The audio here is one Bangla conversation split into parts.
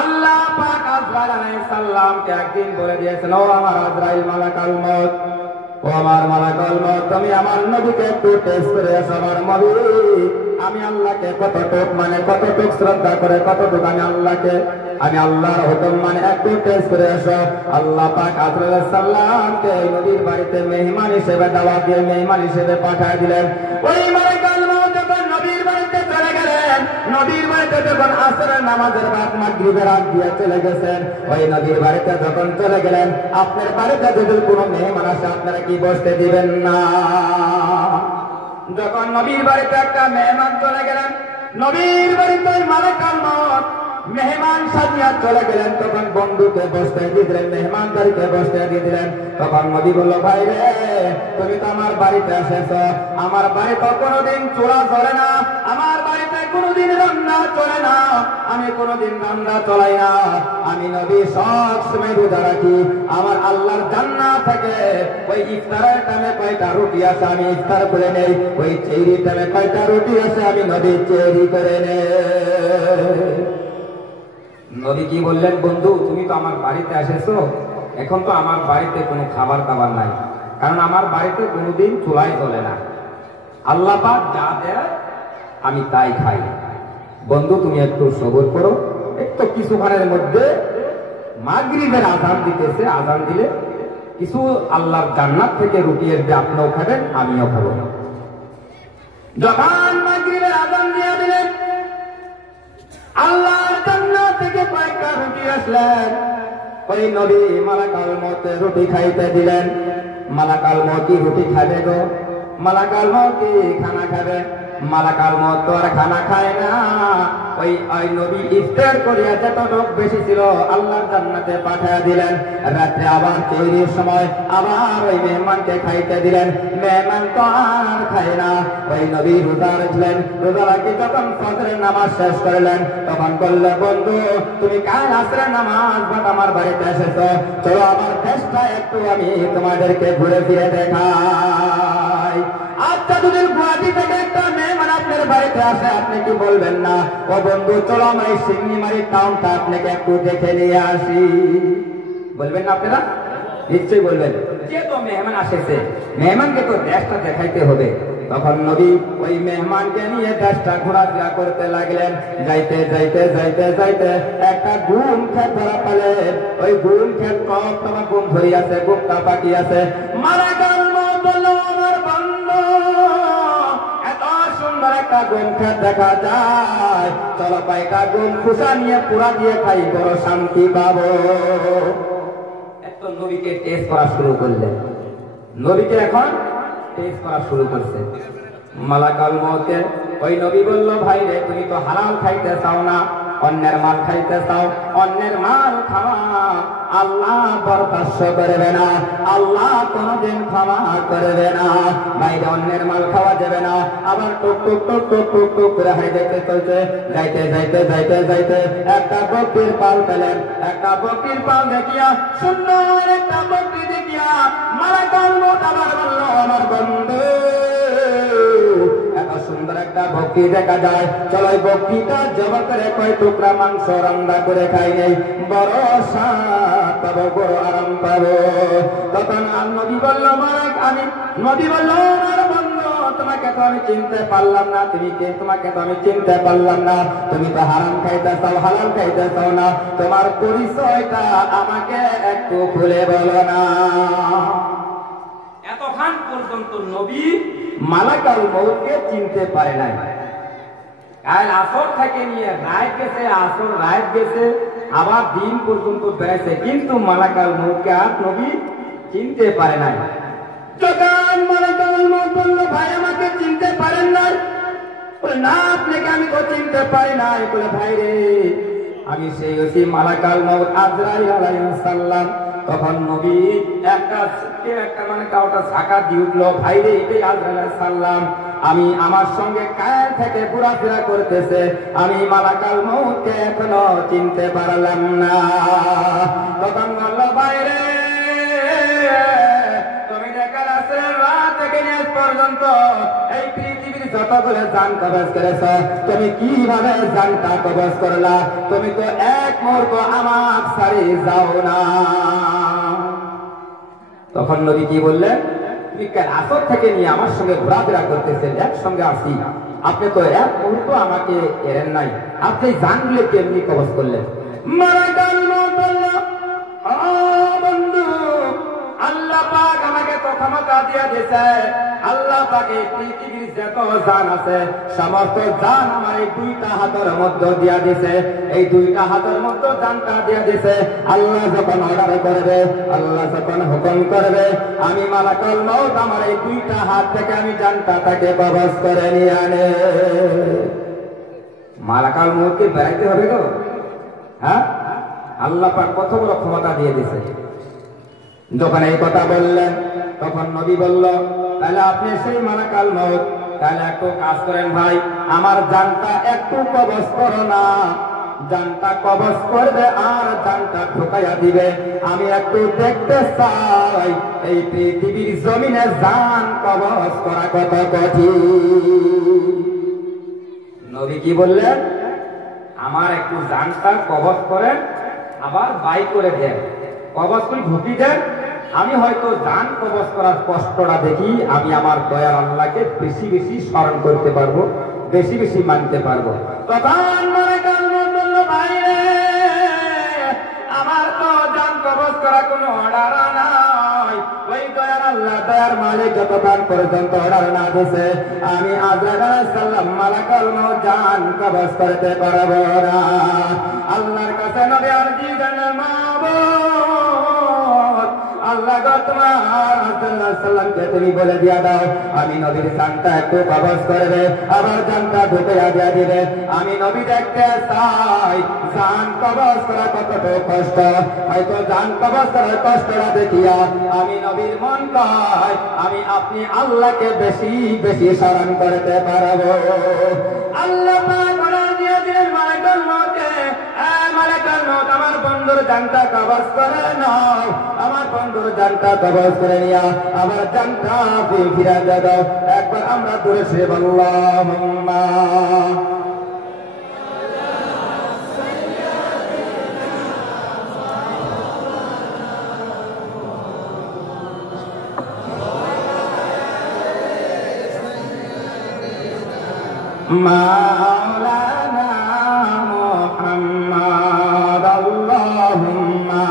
আল্লাহ পাক আজরাইল আলাইহিস সালামকে একদিন বলে দিয়েছেন, ও আমার আজরাইল মালাকুল মউত, ও আমার মালাকুল মউত, তুমি আমার নবীকে একটু টেস্ট করে আসো। আমার নবী আমি আল্লাহকে কতটুক শ্রদ্ধা করে, কতটুক আমি আল্লাহর হুকুম মানে একটু টেস্ট করে আসো। আল্লাহ পাক আজরাইল আলাইহিস সালামকে নবীর বাড়িতে মেহমান হিসেবে দাওয়াত দিয়ে মেহমান হিসেবে পাঠিয়ে দিলেন। ওই মালাকুল মউত যখন নবীর বাড়িতে চলে গেলেন, নবীর বাড়িতে যখন আসরের নামাজের বাদ মাগরিবের আগ দিয়ে চলে গেছেন, ওই নবীর বাড়িতে যখন চলে গেলেন, আপনার বাড়িতে যদি কোনো মেহমান আসে আপনারা কি বসতে দিবেন না? যখন নবীর বাড়িতে একটা মেহমান চলে গেলেন, নবীর বাড়িতে ওই মালাকুল মউত মেহমান সাজিয়া চলে গেলেন, তখন বন্ধুকে বসতে দিয়ে দিলেন, মেহমানদারিকে বসতে দিয়ে দিলেন। তখন নবী বলল, ভাই রে তুমি তো আমার বাড়িতে এসেছো, আমার বাড়িতে কোনোদিন চুলা চলে না, আমার বাড়িতে কোনোদিন রান্না চলে না, আমি কোনোদিন রান্না চলাই না, আমি নবী সব সময় রোজা রাখি। আমার আল্লাহর জান্নাত থেকে ওই ইফতারের টাইমে কয়টা রুটি আসে আমি ইফতার করে নেই, ওই চেহরি টাইমে কয়টা রুটি আসে আমি নবী চেহরি করে নেই। নবী কি বললেন, বন্ধু তুমি তো আমার বাড়িতে এসেছো, এখন তো আমার বাড়িতে কোনো খাবার দাবার নাই, কারণ আমার বাড়িতে কোনোদিন চুলাই চলে না, আল্লাহ পাক যা দেয় আমি তাই খাই। বন্ধু তুমি একটু সবর করো, একটু কিছুক্ষণের মধ্যে মাগরিবের আযান দিতেছে, আযান দিলে কিছু আল্লাহর জান্নাত থেকে রুটি আসবে, আপনিও খাবেন আমিও খাবো। যখন মাগরিবের আযান দিয়ে দিলেন, আল্লাহর জান্নাত থেকে কয়েকটা রুটি আসলেন, ওই নবী মালাকুল মউত রুটি খাইতে দিলেন। মালাকুল মউত কি রুটি খাবে গো? মালাকুল মউত কি খানা খাবে? মালাকুল মউত তো আর খানা খায় না। ওই নবী ইফতার করিয়া যতটুক বেশি ছিল আল্লাহর জান্নাতে পাঠিয়ে দিলেন। রাত্রে আবার তৈরির সময় আবার ওই মেহমানকে খাইতে দিলেন, মেহমান তো আর খায় না। ওই নবী রোজা রাখলেন, রোজা রাখি যখন ফজরের নামাজ শেষ করলেন, তখন বললে, বন্ধু তুমি কাল আসরের নামাজ বাদ আমার বাড়িতে এসেছো, চলো আমার দেশটা একটু আমি তোমাদেরকে ঘুরে ফিরে দেখাই। আচ্ছা যদি গুয়াহাটি থেকে একটা মেহমান আপনার বাড়িতে আসে আপনি কি বলবেন না, ও বন্ধু চলো আমরা এই সিংড়িমারি টাউনটা আপনাকে একটু দেখে নিয়ে আসি? বলবেন না আপনারা? নিশ্চয়ই বলবেন। যেহেতু মেহমান আসেছে, মেহমানকে তো দেশটা দেখাইতে হবে। তখন নবী ওই মেহমানকে নিয়ে দেশটা ঘোরাফেরা করতে লাগলেন। যাইতে যাইতে যাইতে যাইতে একটা গুম ক্ষেত ধরা পেলেন। ওই গুম ক্ষেত কত তোমার গুম ধরি আছে, গুমটা পাকি আছে। মালাকুল মউত বলল, আমার বন্ধু এত সুন্দর একটা গুম ক্ষেত দেখা যায়, চলো কয়েকটা গুম খুশা নিয়ে পুরা দিয়ে খাই, বড় শান্তি পাবো। নবীকে টেস্ট করা শুরু করলেন। নবীকে এখন টেস্ট করা শুরু করছে। মালাকুল মউত ওই নবী বলল, ভাই রে তুমি তো হালাল খাইতে চাও না, অন্যের মাল খাইতে চাও, অন্যের মাল খাওয়া আল্লাহ বরদাস্ত করবে না, আল্লাহ কোনদিন ক্ষমা করবে না। বাইরে অন্যের মাল খাওয়া যাবে না। আবার টুক টুক টুক টুক টুক টুক করে হাইতে চলছে। যাইতে যাইতে যাইতে যাইতে একটা বকরির পাল পেলেন। একটা বকরির পাল দেখিয়া, সুন্দর একটা বকরি দেখিয়া মালাকুল মউত আবার বলল, আমার বন্ধু এত সুন্দর একটা বকরি দেখা যায়, চলো এই বকরিটা জবা করে কয় টুকরা মাংস রান্না করে খাই নেই, বড় স্বাদ পাবো, বড় আরাম পাবো। তখন নবী বলল, নবী বলল, আমার বন্ধু তোমাকে তো আমি চিনতে পারলাম না, তুমি কে? তোমাকে তো আমি চিনতে পারলাম না, তুমি তো হারাম খাইতে চাও, হালাল খাইতে চাও না, তোমার পরিচয়টা আমাকে একটু খুলে বলো না। এতক্ষণ পর্যন্ত নবী মালাকুল মউতকে চিনতে পারে নাই। কাল আসর থেকে নিয়ে রাত গেছে, আসর রাত গেছে, আবার দিন পর্যন্ত বেড়েছে, কিন্তু মালাকুল মউতকে আর নবী চিনতে পারে নাই। যখন মালাকুল মউত বলল, ভাই আমাকে চিনতে পারেন নাই? বলে, না আপনাকে আমি তো চিনতে পারি নাই। বলে, ভাই রে আমি সেই হচ্ছি মালাকুল মউত আজরাইল আলাইহিস সালাম। তখন নবী একটা কাউটা ছাকা দিয়ে উঠলো, ভাই রে এটাই আজরাইল আলাইহিস সালাম, আমি আমার সঙ্গে কাল থেকে ঘোরাফেরা করতেছে, আমি মালাকুল মউতকে এখনো চিনতে পারলাম না। তখন বলল, ভাই রে তুমি দেখা রাত থেকে নিয়ে পর্যন্ত এই পৃথিবীর যতগুলো জান কবজ করেছ, তুমি কিভাবে জানটা কবজ করলা? তুমি তো এক মুহূর্ত আমার ছাড়ি যাও না। তখন নবী কি বললেন? তুমি কাল আসর থেকে নিয়ে আমার সঙ্গে ঘোরাফেরা করতেছেন, একসঙ্গে আসি, আপনি তো এক মুহূর্ত আমাকে এড়েন নাই, আপনি জানলে কেমনি কবজ করলেন? মারা গেল বন্ধু, আল্লাহ পাক আমাকে তো ক্ষমতা দিয়ে দিয়েছে। আল্লাহ পাকে পৃথিবীর যত জান আছে সমস্ত জান আমার এই দুইটা হাতের মধ্যে দিয়া দিছে। এই দুইটা হাতের মধ্যে জানটা দিয়া দিছে। আল্লাহ যখন অর্ডার করবে, আল্লাহ যখন হুকুম করবে, আমি মালাকুল মউত আমার এই দুইটা হাত থেকে আমি জানটা তাকে কবজ করে নিয়ে আনে। মালাকুল মউতকে বেড়াইতে হবে গো, হ্যাঁ? আল্লাহ পাক কত বড় ক্ষমতা দিয়ে দিছে। যখন এই কথা বললেন তখন নবী বলল, তাহলে আপনি সেই মালাকুল মউত, তাহলে একটু কাজ করেন ভাই, আমার জানটা একটু কবজ করো না। জানটা কবজ করবে আর জানটা ঢুকাইয়া দিবে। আমি একটু দেখতে চাই এই পৃথিবীর জমিনে জান কবজ করা কত কঠিন। নবী কি বললেন? আমার একটু জানটা কবজ করেন, আবার বাই করে দেন, কবজ করে ঢুকি দেন। আমি হয়তো জান কবজ করার কষ্টটা দেখি, আমি আমার দয়ার আল্লাহকে বেশি বেশি স্মরণ করতে পারবো, বেশি বেশি মানতে পারবো। তখন মনে করল, ভাই আমার তো জান কবজ করা কোনো অর্ডার নাই। ওই দয়ার আল্লাহ, দয়ার মালিক যতক্ষণ পর্যন্ত অর্ডার না দিছে, আমি আজরাইল আলাইহিস সালাম মালাকুল মউত জান কবজ করতে পারবো না। আল্লাহর কাছে নবী আরজি জানান, আল্লাহ গো তোমার রাসূলুল্লাহ সাল্লাল্লাহু তুমি বলে দিয়া দাও, আমি নবীর জানটা একটু কবজ করবে, আবার জানটা ঢুকাইয়া দিয়া দিবে। আমি নবী দেখতে চাই জান কবজ করা কতটা কষ্ট। হয়তো জান কবজ করার কষ্টটা দেখিয়া আমি নবীর মন কয় আমি আপনি আল্লাহকে বেশি বেশি স্মরণ করতে পারবো। আল্লাহ পাক অর্ডার দিয়ে দিলেন মালাকুল মউতকে, মালাকুল মউত আমার বন্ধুর জানটা কবজ করে নাও, আমার বন্ধুর জানটা কবজ করে নিয়া আমার জানটা ফিরা দাও। একবার আমরা দূরে সে আল্লাহুম্মা মাওলানা মুহাম্মদ আল্লাহুম্মা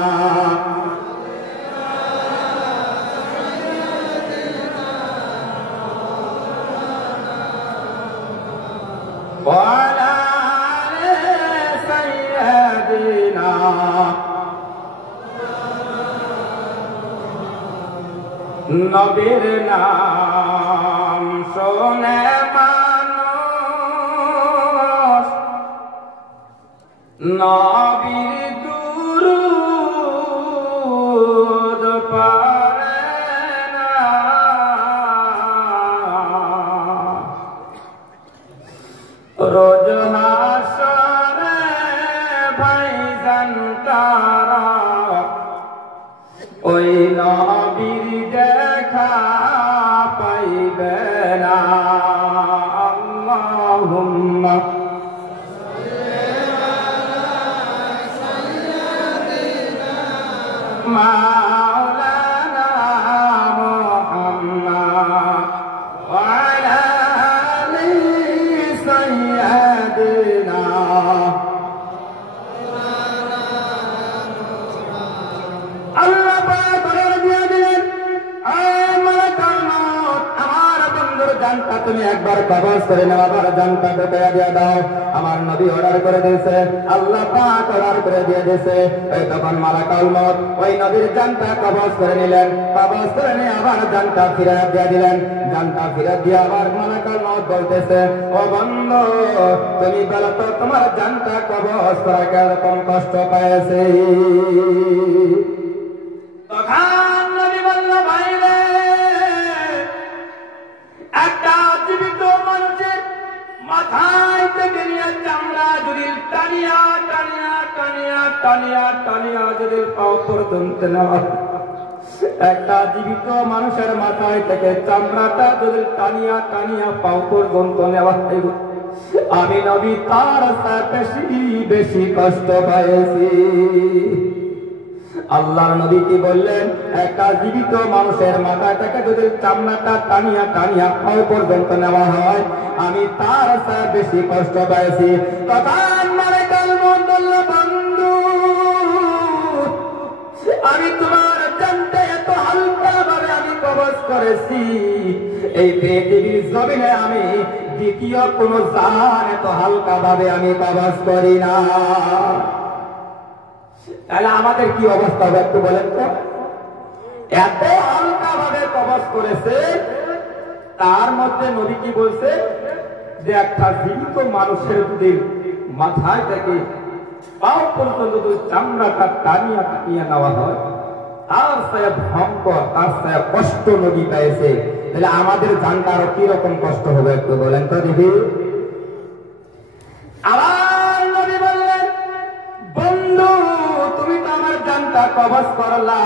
ওয়ালা আলি সাইয়্যিদিনা। নবীর নাম শুনে নবীর দুরূদ পড়ে না, রোজ হাসরে ভাইজান তারা ওই নবীর দেখা পাইবে না। আল্লাহুম্মা মাওলানা মুহাম্মদ ওয়ালা আলি সাইয়্যিদিনা। আল্লাহ পাক অর্ডার দিয়ে দিলেন, মালাকুল মউত আমার বন্ধুর জানটা তুমি একবার কবজ করে নাও, আবার জানটা ঢুকাইয়া দিয়ে দাও। আমার নবী অর্ডার করে দিয়েছে, আল্লাহ পাক অর্ডার করে দিয়ে দিয়েছে। এই তখন মালাকুল মউত ওই নবীর জানটা কবজ করে নিলেন, কবজ করে নিয়ে আবার জানটা ফিরিয়ে দিয়ে দিলেন। জানটা ফিরিয়ে দিয়ে আবার মালাকুল মউত বলতেছে, ও বন্ধু তুমি বলো তো তোমার জানটা কবজ করা কেরকম কষ্ট পাইছে? তখন নবী বলল, ভাই রে, একটা জীবিত মানুষের মাথায় থেকে নিয়ে চামড়া যদি টানিয়া টানিয়া টানিয়া টানিয়া টানিয়া যদি পাও পর্যন্ত নেওয়া একটা জীবিত মানুষের মাথায় থেকে চামড়াটা যদি টানিয়া টানিয়া পাও পর্যন্ত নেওয়া হয়, আমি নবী তার বেশি বেশি কষ্ট পাইছি। আল্লাহর নবী কি বললেন? একটা জীবিত মানুষের মাথা থেকে যদি চামড়াটা টানিয়া টানিয়া পাও পর্যন্ত নেওয়া হয়, আমি তার বেশি কষ্ট পাইছি। বন্ধু, আমি তোমার জানতে এত হালকা ভাবে আমি কবজ করেছি, এই পৃথিবীর জমিনে আমি দ্বিতীয় কোন জান এত হালকা ভাবে আমি কবজ করি না। তাহলে আমাদের কি অবস্থা হবে একটু বলেন তো? এত হালকা ভাবে কবজ করেছে, তার মধ্যে নবী কি বলছে যে একটা জীবিত মানুষের যদি মাথায় থেকে পাও পর্যন্ত যদি চামড়াটা টানিয়া টানিয়া নেওয়া হয়, তার সে ভঙ্গ, তার সে কষ্ট নবী পেয়েছে। তাহলে আমাদের জানটা আরো কিরকম কষ্ট হবে একটু বলেন তো দেখি। আবার নবী বললেন, বন্ধু তুমি তো আমার জানটা কবজ করলা,